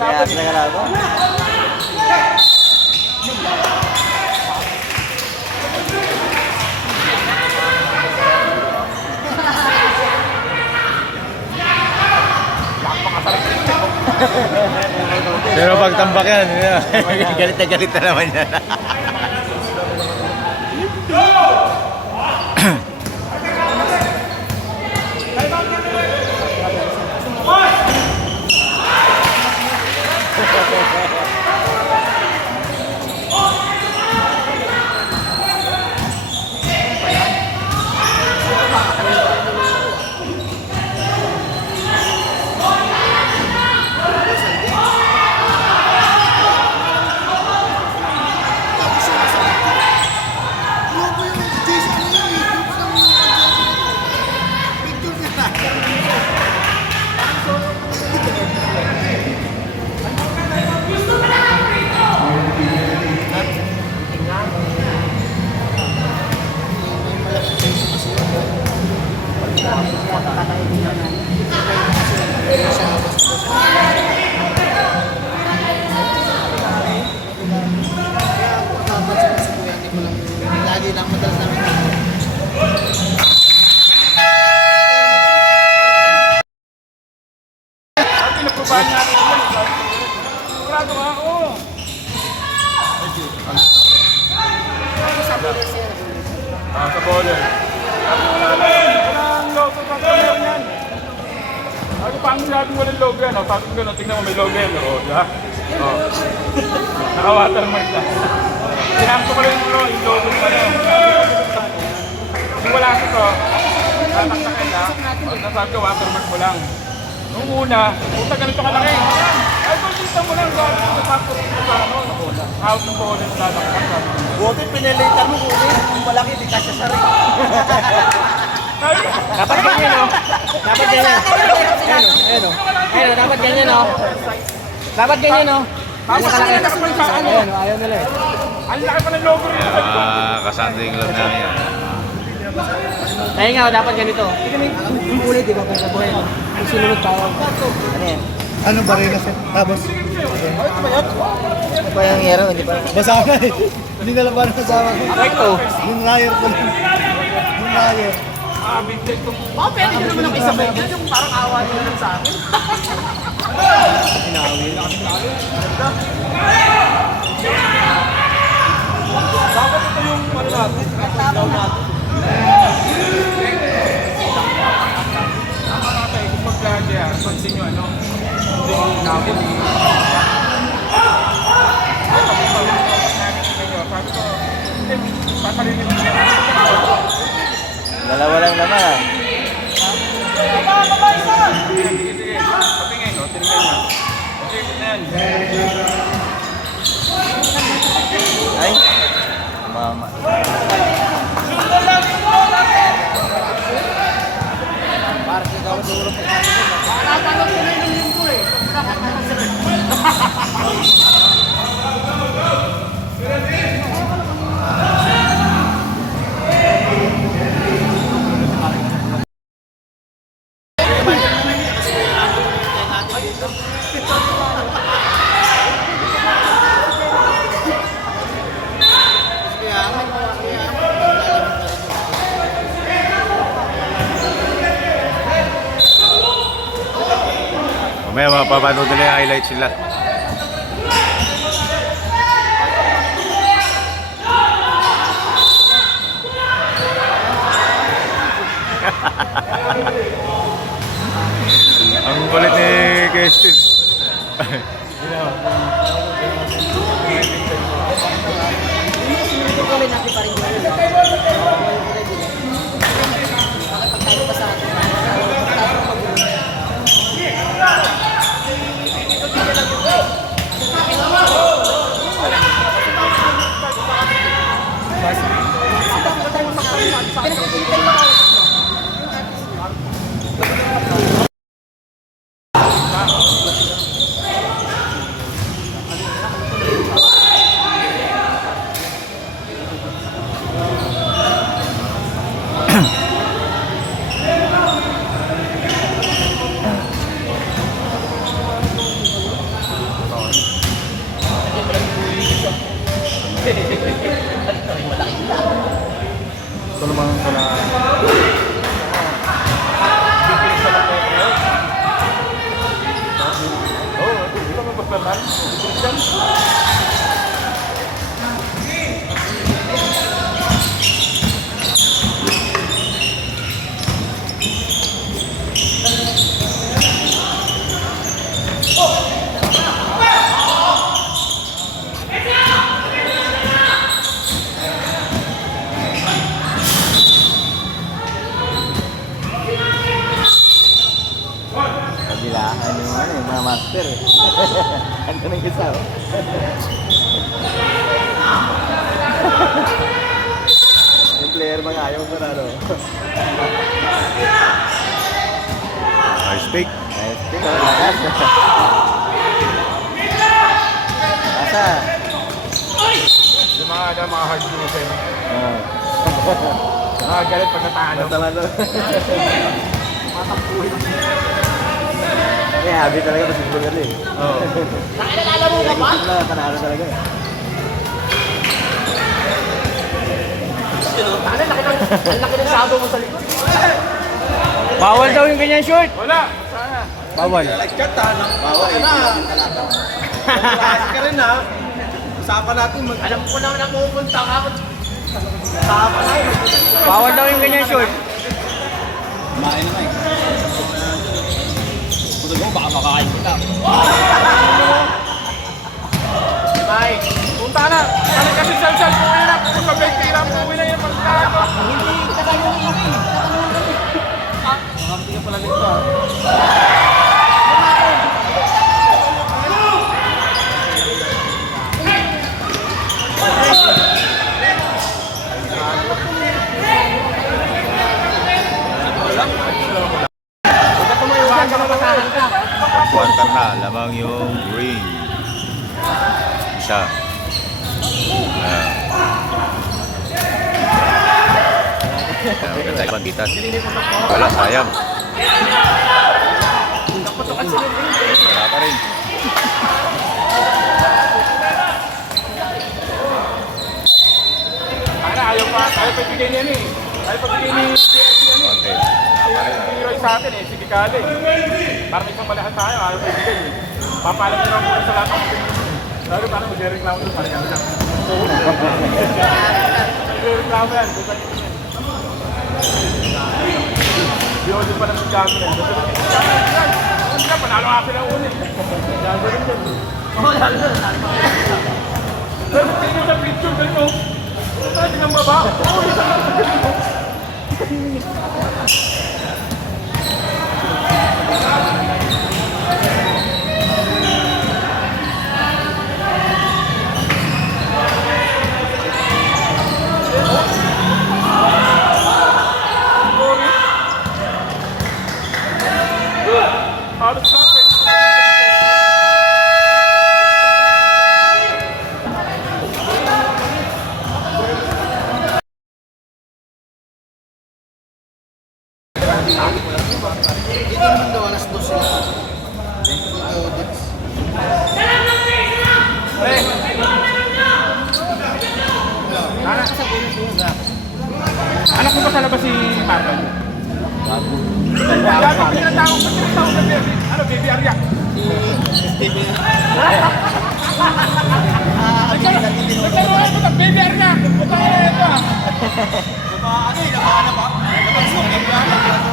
Kaya sila kalaban. Pero pag tambak yan, galit na naman yan. Lagi lang madalas namin. Pinapubahan natin yun. Sigurado ka ako. Sa bowler. Walang logo pa sa meron yan. Ano pa ang sinabing walang logo yan? Sabi ko gano'n, tingnan mo may logo yan. Diba? Naka-watermark na. Sinamto ko lang yung logo pa yun. Kung wala ito, tataktakin na. Nasabi ko, watermark mo lang. Nung una, puta ganito kalaki. Ay, kung dito mo lang, sabi ko sa factor dito sa ano, out ng bowler sa tataktak. Buti pinilitan mo kunin. Kung malaki, di kasya sa rin. Dapat ganyan, no? Dapat ganyan. Ayun, no? Ayun, dapat ganyan, no? Dapat ganyan, no? Ayun, ayaw nila eh. Ang laki pa ng logo rin. Kasando yung love namin yan. Kaya nga, dapat ganito. Yung ulit, di ba? Kung nabuhay mo. Yung sinunod tayo. Ano yan? Ano ba rin kasi? Tapos? Ano ba yung hero? Hindi ba? Basa na eh. Hindi na laban kasama ko. Recto. Yung Ryer ko lang. Yung Ryer. Pwede nyo naman ang isabay dyan. Yung parang awa nyo lang sa akin. Dapat ito yung ano natin, down natin. Tama natin, kung pag-lagi yan, pansin nyo ano, hindi yung nabot. Sabi ko, papalitin mo siya. Dalawa lang naman. Sige. Patingin, no? Tingnan nyo. Okay, tingnan. Ay. Mama. Mamaya mapapanood nila yung highlights sila. Ang kulit ni Kestin. Hindi ko rin natin pa rin yun. Bakit tayo pa sa atin? Ito naman sa na... Bigil sa lang kayo ngayon. Oo, hindi ka magpapalaman. Kabilaan yung ano, yung mga master. Ano nang isa? Yung player mga ayaw mo na, no? High stake. Ayos, tingnan, lakas. Asa? Yung mga hard loser. Oo. Mga galit pag natalo. Talo. Eh, habit talaga pa siguro ka eh. Oo. Nakilala mo ka ba? Panalo talaga eh. Ang laki ng sabo mo sa likod. Bawal daw yung ganyan short. Wala! Sana! Bawal. Lakas ka rin ha. Usapan natin mag... Alam ko naman na pupunta ka. Bawal daw yung ganyan short. Kumain naman eh. Puto mo, baka makakain kita. Mike. Punta na! Ano kasi sal-sal po na! Kung pag-break tira po na yung pagkakago! Hindi, tatanong kami. Hindi ka pala nito ha. Quarter na, lamang yung green. Isa. Maganda yung banditas. Wala, sayang. Wala pa rin. Para ayaw pagbigay niya ni. Ayaw pagbigay ni PSC yan eh. Konti. Yung hero sa atin eh, si Bicale. Para may isang balahan tayo, ayaw pagbigay eh. Papalam nyo lang muna sa lahat ng pinag-ibig. Sorry, parang mag-reklamo doon, parang kami lang. Mag-reklamo yan, doon sa inyo yan. Di ako din pa namin gamit yan. Doon sa inyo yan. Hindi na, panalo nga sila una eh. Gago rin yan. Pero tingin sa picture, gano'n. Saan din ang baba? Oo, isa lang sa picture. Halos sa akin. Hindi naman daw alas 2 sila. Anak mo ba sa labas si Marco? Gago, pinatawag ka baby. Ano, baby Arya? Nagkaroon mo ng baby Arya. Ito. Ano eh, naman ba? Napagsok,